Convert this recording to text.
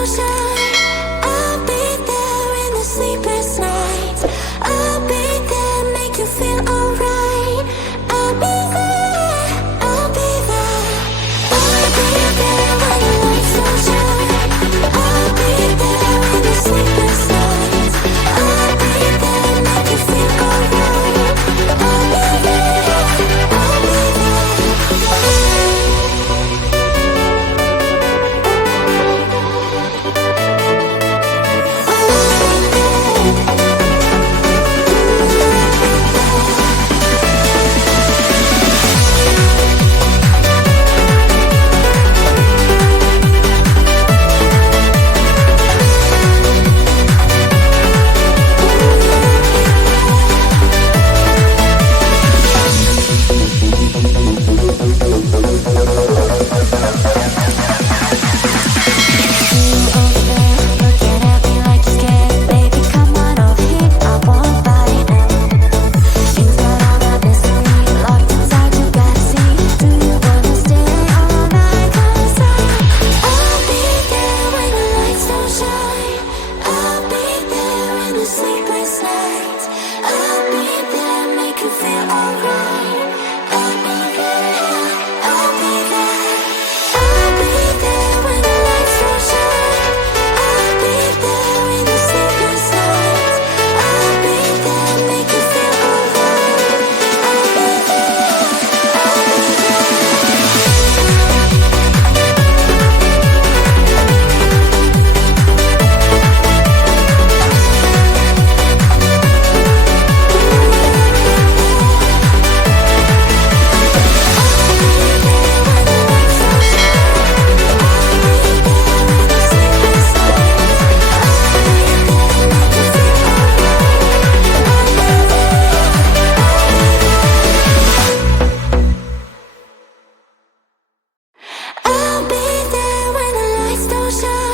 don't shine. I'll be there in the sleepless nights. I'll be there, make you feel alright. I'll be there, I'll be there. I'll be there when the lights don't shine. I'll be there in the sleepless nights. I'll be there, make you feel alright. I'll be there, I'll be I'll be there when the lights don't shine.